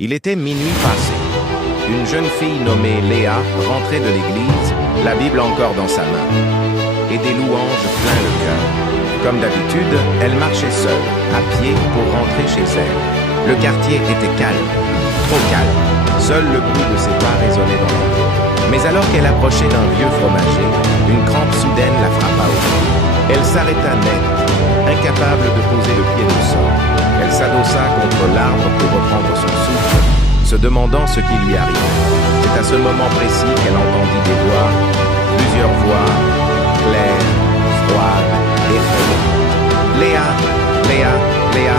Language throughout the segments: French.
Il était minuit passé. Une jeune fille nommée Léa rentrait de l'église, la Bible encore dans sa main, et des louanges plein le cœur. Comme d'habitude, elle marchait seule, à pied, pour rentrer chez elle. Le quartier était calme, trop calme. Seul le bruit de ses pas résonnait dans la rue. Mais alors qu'elle approchait d'un vieux fromager, une crampe soudaine la frappa au pied. Elle s'arrêta net, incapable de poser le pied au sol. Elle s'adossa contre l'arbre pour reprendre son souffle, se demandant ce qui lui arrivait. C'est à ce moment précis qu'elle entendit des voix, plusieurs voix, claires, froides, effrayantes. Léa, Léa, Léa.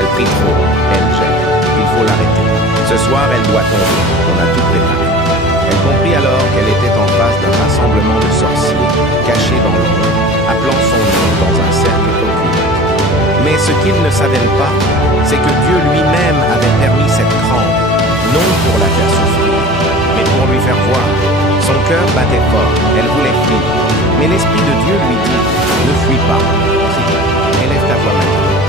Elle prie trop, elle gêne. Il faut l'arrêter. Ce soir, elle doit tomber. On a tout préparé. Elle comprit alors qu'elle était en face d'un rassemblement de sorciers, cachés dans l'ombre, appelant son nom dans un cercle occulte. Mais ce qu'ils ne savaient pas, c'est que Dieu lui-même avait permis cette crampe, non pour la faire souffrir, mais pour lui faire voir. Son cœur battait fort, elle voulait fuir. Mais l'Esprit de Dieu lui dit, ne fuis pas, prie, élève ta voix maintenant.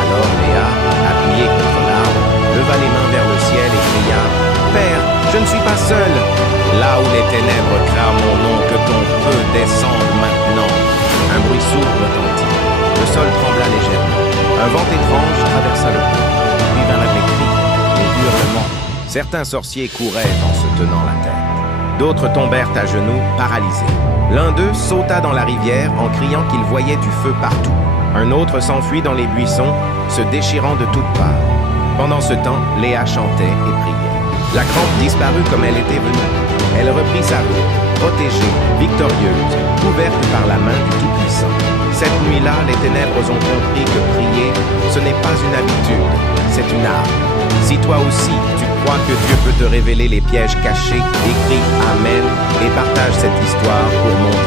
Alors Léa, appuyée contre l'arbre, leva les mains vers le ciel et cria, Père, je ne suis pas seule. Là où les ténèbres crament mon nom, que ton feu descende maintenant. Un bruit sourd retentit. Le sol trembla légèrement. Un vent étrange traversa le pont. Puis vinrent les cris, les hurlements. Certains sorciers couraient en se tenant la tête. D'autres tombèrent à genoux, paralysés. L'un d'eux sauta dans la rivière en criant qu'il voyait du feu partout. Un autre s'enfuit dans les buissons, se déchirant de toutes parts. Pendant ce temps, Léa chantait et priait. La crampe disparut comme elle était venue. Elle reprit sa route, protégée, victorieuse, couverte par la main du Tout-Puissant. Cette nuit-là, les ténèbres ont compris que prier, ce n'est pas une habitude, c'est une arme. Si toi aussi, tu crois que Dieu peut te révéler les pièges cachés, écris Amen et partage cette histoire pour montrer